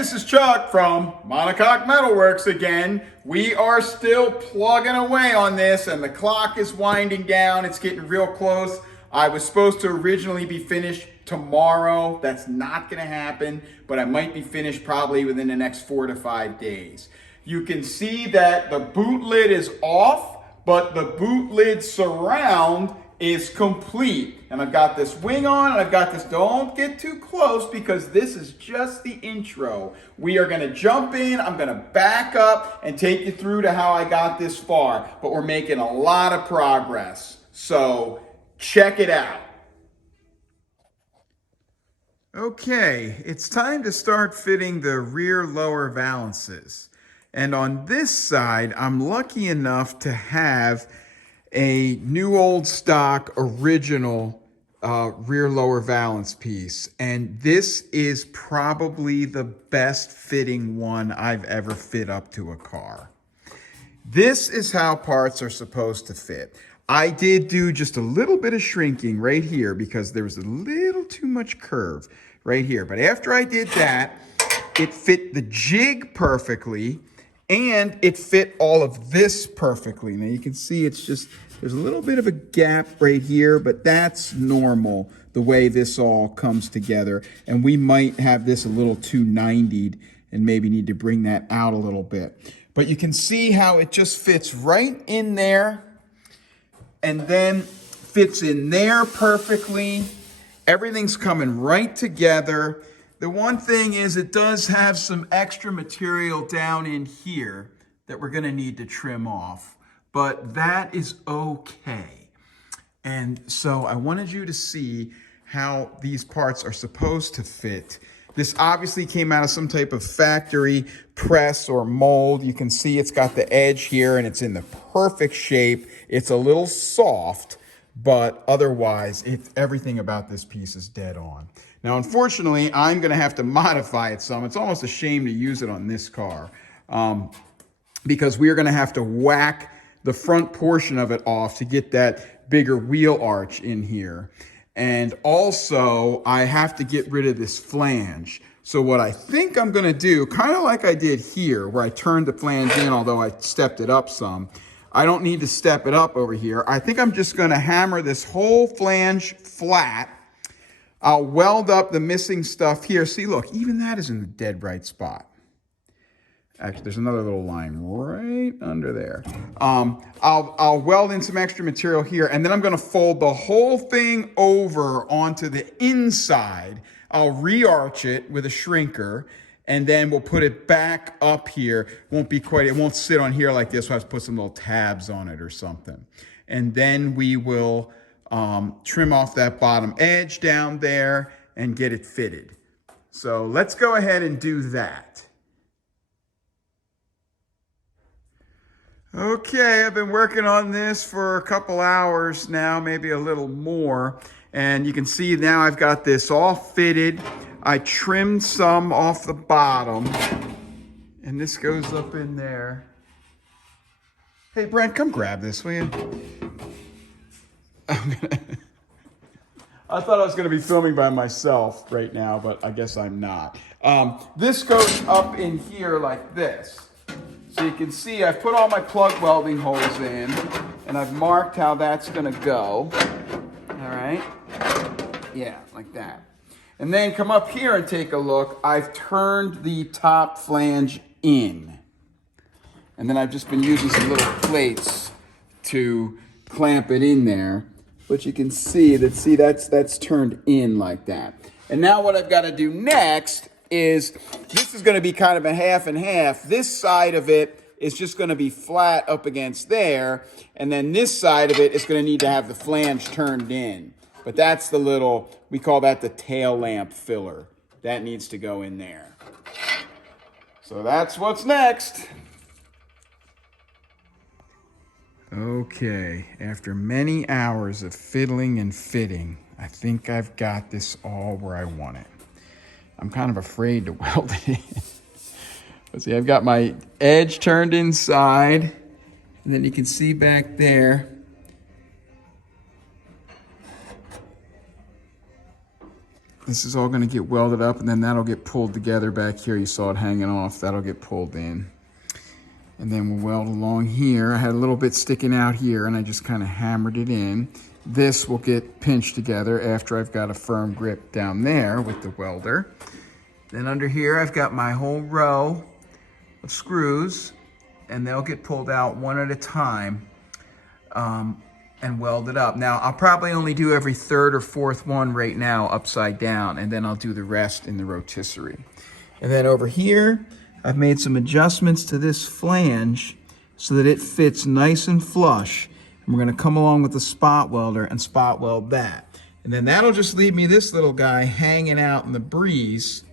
this is Chuck from Monocoque Metalworks again. We are still plugging away on this and the clock is winding down. It's getting real close. I was supposed to originally be finished tomorrow. That's not gonna happen, but I might be finished probably within the next 4 to 5 days. You can see that the boot lid is off, but the boot lid surround is complete. And I've got this wing on and I've got this, don't get too close because this is just the intro. We are gonna jump in, I'm gonna back up and take you through to how I got this far, but we're making a lot of progress. So check it out. Okay, it's time to start fitting the rear lower valances. And on this side, I'm lucky enough to have a new old stock original rear lower valance piece. And this is probably the best fitting one I've ever fit up to a car. This is how parts are supposed to fit. I did do just a little bit of shrinking right here because there was a little too much curve right here. But after I did that, it fit the jig perfectly. And it fit all of this perfectly. Now you can see it's just, there's a little bit of a gap right here, but that's normal, the way this all comes together. And we might have this a little too 90'd and maybe need to bring that out a little bit. But you can see how it just fits right in there and then fits in there perfectly. Everything's coming right together. The one thing is it does have some extra material down in here that we're gonna need to trim off, but that is okay. And so I wanted you to see how these parts are supposed to fit. This obviously came out of some type of factory press or mold. You can see it's got the edge here and it's in the perfect shape. It's a little soft, but otherwise, everything about this piece is dead on. Now, unfortunately, I'm gonna have to modify it some. It's almost a shame to use it on this car because we're gonna have to whack the front portion of it off to get that bigger wheel arch in here. And also, I have to get rid of this flange. So what I think I'm gonna do, kind of like I did here, where I turned the flange in, although I stepped it up some, I don't need to step it up over here. I think I'm just gonna hammer this whole flange flat. I'll weld up the missing stuff here. See, look, even that is in the dead right spot. Actually, there's another little line right under there. I'll weld in some extra material here, and then I'm gonna fold the whole thing over onto the inside. I'll re-arch it with a shrinker, and then we'll put it back up here. It won't sit on here like this. We'll have to put some little tabs on it or something. And then we will trim off that bottom edge down there and get it fitted. So let's go ahead and do that. Okay, I've been working on this for a couple hours now, maybe a little more. And you can see now I've got this all fitted. I trimmed some off the bottom and this goes up in there. Hey, Brent, come grab this, will you? I thought I was going to be filming by myself right now, but I guess I'm not. This goes up in here like this. So you can see I've put all my plug welding holes in, and I've marked how that's going to go. All right? Yeah, like that. And then come up here and take a look. I've turned the top flange in. And then I've just been using some little plates to clamp it in there. But you can see that, that's turned in like that. And now what I've got to do next is, this is going to be kind of a half and half. This side of it is just going to be flat up against there. And then this side of it is going to need to have the flange turned in. But that's the little, we call that the tail lamp filler. That needs to go in there. So that's what's next. Okay, after many hours of fiddling and fitting, I think I've got this all where I want it. I'm kind of afraid to weld it in. But see, I've got my edge turned inside, and then you can see back there, This is all going to get welded up, and then that'll get pulled together back here. You saw it hanging off. That'll get pulled in. And then we'll weld along here. I had a little bit sticking out here, and I just kind of hammered it in. This will get pinched together after I've got a firm grip down there with the welder. Then under here, I've got my whole row of screws, and they'll get pulled out one at a time and welded up. Now, I'll probably only do every third or fourth one right now upside down, and then I'll do the rest in the rotisserie. And then over here, I've made some adjustments to this flange so that it fits nice and flush. And we're gonna come along with the spot welder and spot weld that. And then that'll just leave me this little guy hanging out in the breeze,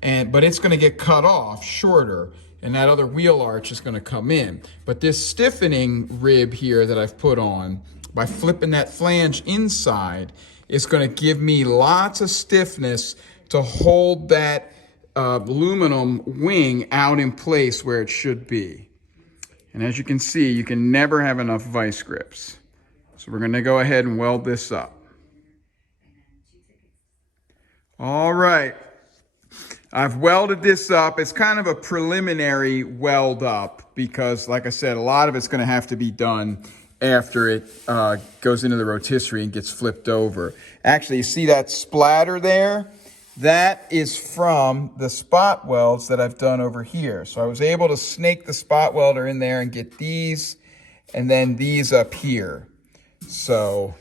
but it's gonna get cut off shorter, and that other wheel arch is gonna come in. But this stiffening rib here that I've put on, by flipping that flange inside, is gonna give me lots of stiffness to hold that aluminum wing out in place where it should be. And as you can see, you can never have enough vice grips. So we're gonna go ahead and weld this up. All right, I've welded this up. It's kind of a preliminary weld up because, like I said, a lot of it's gonna have to be done after it goes into the rotisserie and gets flipped over. Actually, you see that splatter there? That is from the spot welds that I've done over here. So I was able to snake the spot welder in there and get these and then these up here. So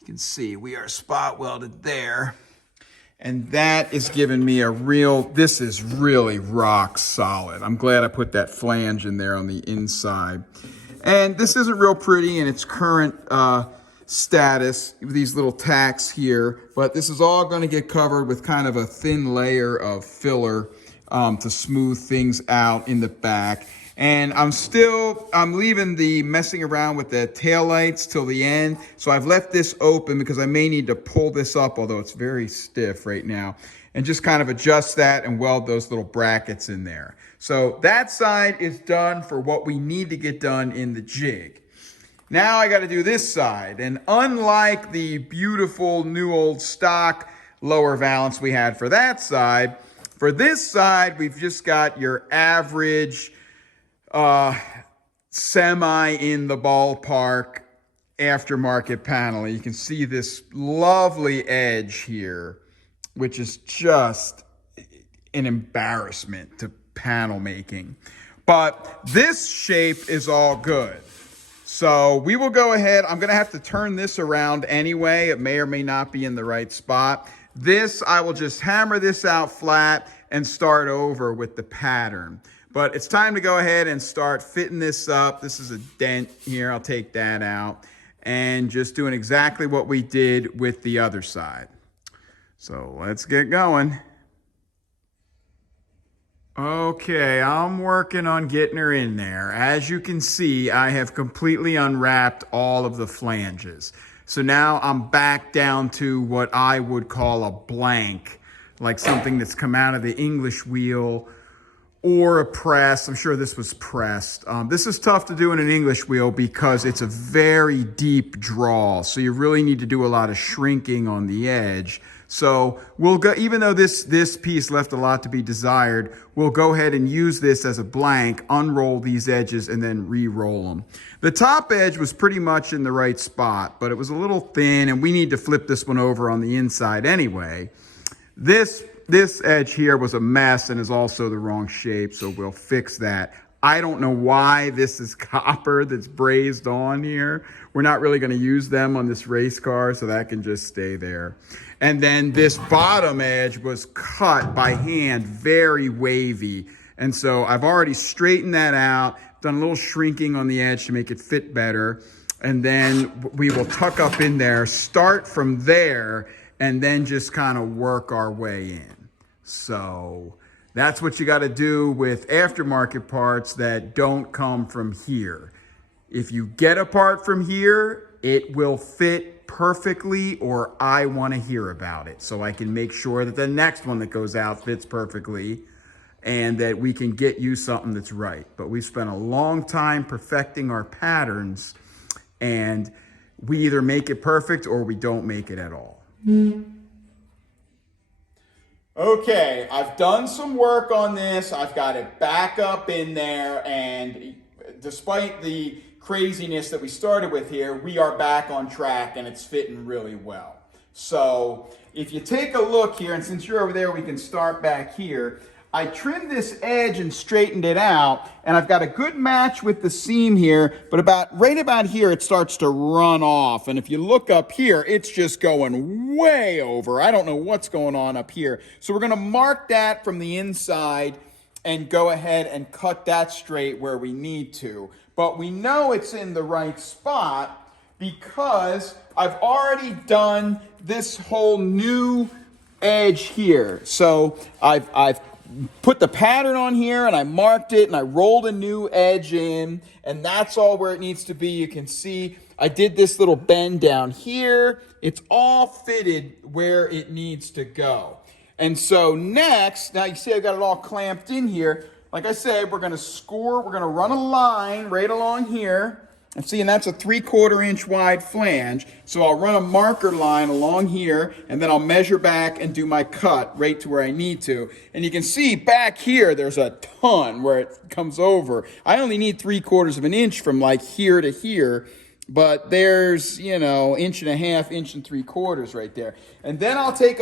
you can see we are spot welded there. And that is giving me this is really rock solid. I'm glad I put that flange in there on the inside. And this isn't real pretty in its current status, these little tacks here, but this is all going to get covered with kind of a thin layer of filler to smooth things out in the back. And I'm leaving the messing around with the taillights till the end. So I've left this open because I may need to pull this up, although it's very stiff right now, and just kind of adjust that and weld those little brackets in there. So that side is done for what we need to get done in the jig. Now I got to do this side, and unlike the beautiful new old stock lower valance we had for that side, for this side we've just got your average semi in the ballpark aftermarket panel. You can see this lovely edge here, which is just an embarrassment to panel making. But this shape is all good. So we will go ahead. I'm going to have to turn this around anyway. It may or may not be in the right spot. This, I will just hammer this out flat and start over with the pattern. But it's time to go ahead and start fitting this up. This is a dent here. I'll take that out. And just doing exactly what we did with the other side. So let's get going. Okay, I'm working on getting her in there. As you can see, I have completely unwrapped all of the flanges. So now I'm back down to what I would call a blank, like something that's come out of the English wheel or a press. I'm sure this was pressed. This is tough to do in an English wheel because it's a very deep draw. So you really need to do a lot of shrinking on the edge. So we'll go, even though this piece left a lot to be desired, we'll go ahead and use this as a blank, unroll these edges, and then re-roll them. The top edge was pretty much in the right spot, but it was a little thin, and we need to flip this one over on the inside anyway. This edge here was a mess and is also the wrong shape, so we'll fix that. I don't know why this is copper that's brazed on here. We're not really going to use them on this race car, so that can just stay there. And then this bottom edge was cut by hand, very wavy. And so I've already straightened that out, done a little shrinking on the edge to make it fit better. And then we will tuck up in there, start from there, and then just kind of work our way in. So that's what you got to do with aftermarket parts that don't come from here. If you get a part from here, it will fit perfectly, or I want to hear about it so I can make sure that the next one that goes out fits perfectly and that we can get you something that's right. But we spent a long time perfecting our patterns, and we either make it perfect or we don't make it at all. Okay, I've done some work on this. I've got it back up in there, and despite the craziness that we started with here, we are back on track and it's fitting really well. So if you take a look here, and since you're over there, we can start back here. I trimmed this edge and straightened it out, and I've got a good match with the seam here, but right about here, it starts to run off. And if you look up here, it's just going way over. I don't know what's going on up here. So we're gonna mark that from the inside and go ahead and cut that straight where we need to. But we know it's in the right spot because I've already done this whole new edge here. So I've put the pattern on here and I marked it and I rolled a new edge in, and that's all where it needs to be. You can see I did this little bend down here. It's all fitted where it needs to go. And so next, now you see I got it all clamped in here. Like I said, we're gonna run a line right along here. And see, and that's a 3/4 inch wide flange. So I'll run a marker line along here, and then I'll measure back and do my cut right to where I need to. And you can see back here, there's a ton where it comes over. I only need 3/4 of an inch from like here to here, but there's, you know, 1.5 inches, 1 3/4 right there. And then I'll take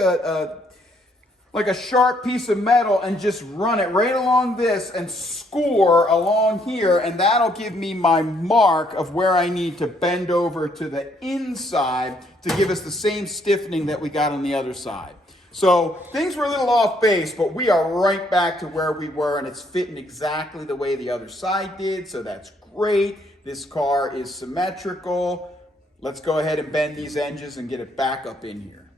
like a sharp piece of metal and just run it right along this and score along here, and that'll give me my mark of where I need to bend over to the inside to give us the same stiffening that we got on the other side. So things were a little off base, but we are right back to where we were, and it's fitting exactly the way the other side did, so that's great. This car is symmetrical. Let's go ahead and bend these edges and get it back up in here.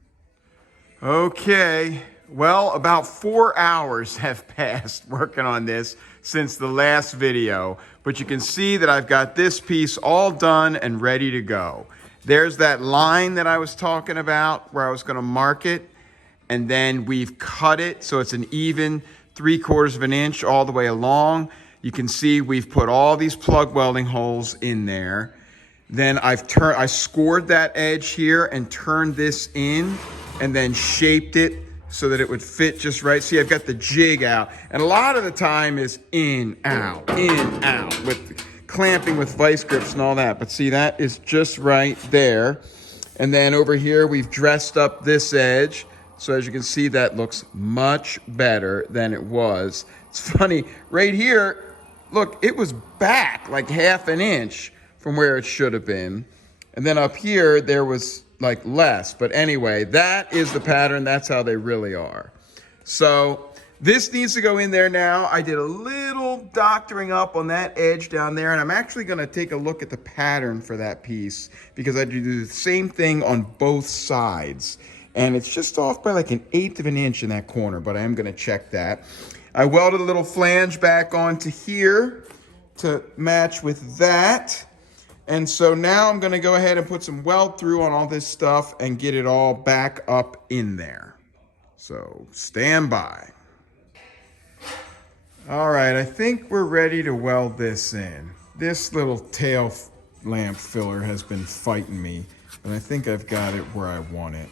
Okay. Well, about 4 hours have passed working on this since the last video, but you can see that I've got this piece all done and ready to go. There's that line that I was talking about where I was gonna mark it, and then we've cut it so it's an even 3/4 of an inch all the way along. You can see we've put all these plug welding holes in there. Then I scored that edge here and turned this in and then shaped it so that it would fit just right. See, I've got the jig out, and a lot of the time is in, out, with clamping with vice grips and all that. But see, that is just right there. And then over here, we've dressed up this edge. So as you can see, that looks much better than it was. It's funny, right here, look, it was back like 1/2 inch from where it should have been. And then up here, there was like less. But anyway, that is the pattern. That's how they really are. So this needs to go in there now. I did a little doctoring up on that edge down there, and I'm actually gonna take a look at the pattern for that piece because I do the same thing on both sides. And it's just off by like 1/8 of an inch in that corner, but I am gonna check that. I welded a little flange back onto here to match with that. And so now I'm gonna go ahead and put some weld through on all this stuff and get it all back up in there. So stand by. All right, I think we're ready to weld this in. This little tail lamp filler has been fighting me, but I think I've got it where I want it.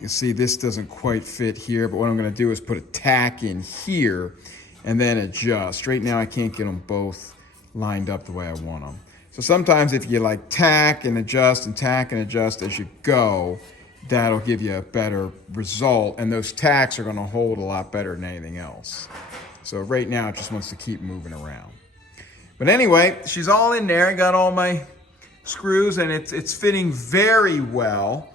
You see, this doesn't quite fit here, but what I'm gonna do is put a tack in here and then adjust. Right now, I can't get them both lined up the way I want them. So sometimes if you like tack and adjust as you go, that'll give you a better result. And those tacks are gonna hold a lot better than anything else. So right now it just wants to keep moving around. But anyway, she's all in there. I got all my screws and it's fitting very well.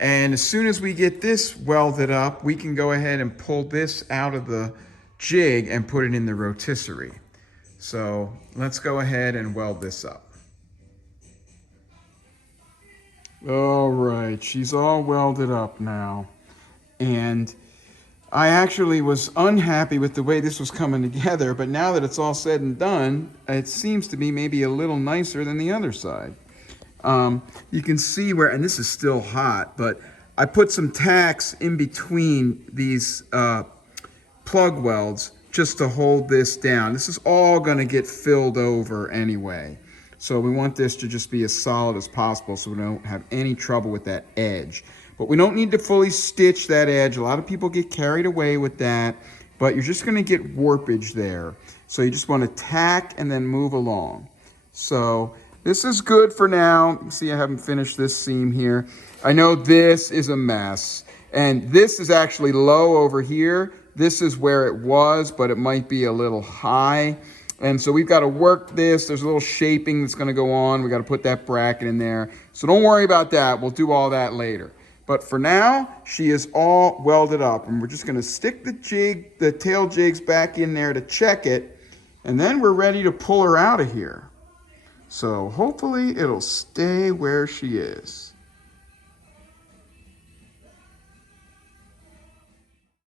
And as soon as we get this welded up, we can go ahead and pull this out of the jig and put it in the rotisserie. So let's go ahead and weld this up. All right, she's all welded up now. And I actually was unhappy with the way this was coming together, but now that it's all said and done, it seems to be maybe a little nicer than the other side. You can see where, and this is still hot, but I put some tacks in between these plug welds just to hold this down. This is all gonna get filled over anyway. So we want this to just be as solid as possible so we don't have any trouble with that edge. But we don't need to fully stitch that edge. A lot of people get carried away with that, but you're just gonna get warpage there. So you just wanna tack and then move along. So this is good for now. See, I haven't finished this seam here. I know this is a mess, and this is actually low over here. This is where it was, but it might be a little high. And so we've got to work this. There's a little shaping that's going to go on. We got to put that bracket in there. So don't worry about that. We'll do all that later. But for now, she is all welded up, and we're just going to stick the tail jigs back in there to check it, and then we're ready to pull her out of here. So hopefully it'll stay where she is.